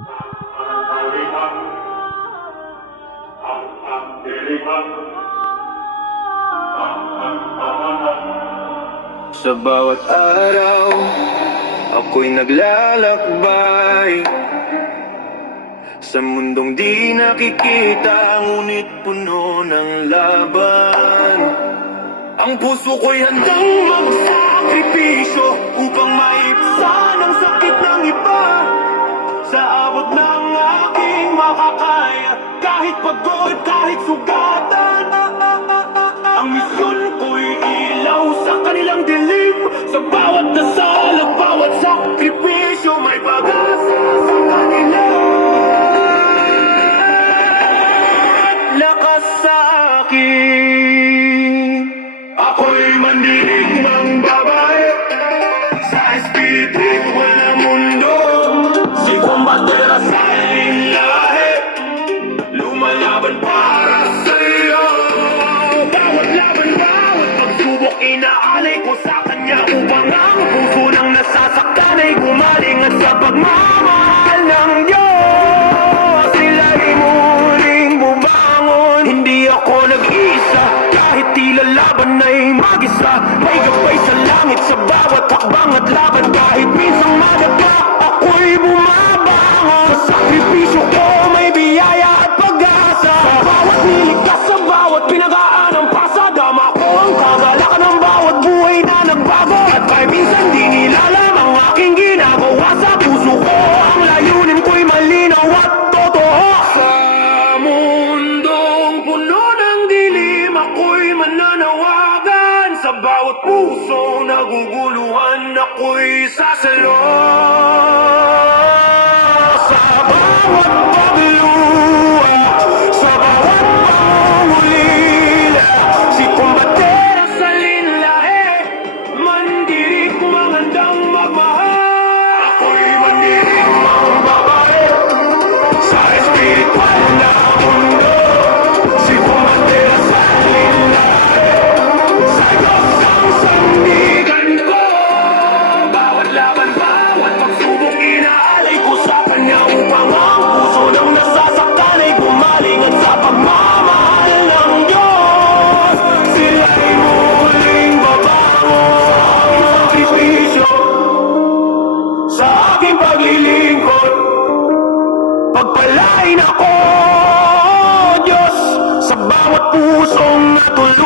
Sa bawat araw, ako'y naglalakbay sa mundong di nakikita, ngunit puno ng laban. Ang puso ko'y handang magsakripisyo upang maibsan ang sakit ng iba. Sa abot ng aking makakaya, kahit pagod, kahit sugatan. Ang misyon ko'y ilaw sa kanilang dilim. Sa bawat dasal at bawat sakripisyo, may pag-asa sa kanila. Lakas sa akin, ako'y mandinig ng babae sa espiritual na mundo. Si Combatera sa lahi, lumalaban para sa'yo. Bawat laban, bawat pagsubok, inaalay ko sa kanya upang ang puso ng nasasaktan ay gumaling at sa pagmamahal ng Diyos. Sila'y muling bumangon. Hindi ako nag-isa, kahit tila laban ay mag-isa. May gabay sa langit sa bawat hakbang at laban. Kahit minsang madapa, ako'y bumabangon. Sa sakripisyo ko may biyaya at pag-asa. Sa bawat niligtas, sa bawat pinagaan ng pasadama ko ang kagalakan ng bawat buhay na nagbago. At kahit minsan di nilalang ang aking ginagawa, sa puso ko ang layunin ko'y malinaw at totoo. Sa mundong puno ng dilim, ako'y mananawagan. Sa bawat puso naguguluhan, ako'y sasalo. Sa bawat pagluha, sa bawat pangulila, si Combatera sa linlahe, mandinig kumangandang magmahal. Ako'y mandinig mga babae sa espiritual na mundo. Si Combatera sa linlahe, sa Diyos ang sandigan ko. Bawat laban, bawat pagsubok, inaalay ko sa kanya upang ang puso ng nasasaktan ay gumaling at sa pagmamahal ng Diyos. Sila'y muling babangon sa aking sakripisyo, sa aking paglilingkod. Pagpalain ako, Diyos, sa bawat pusong natulog.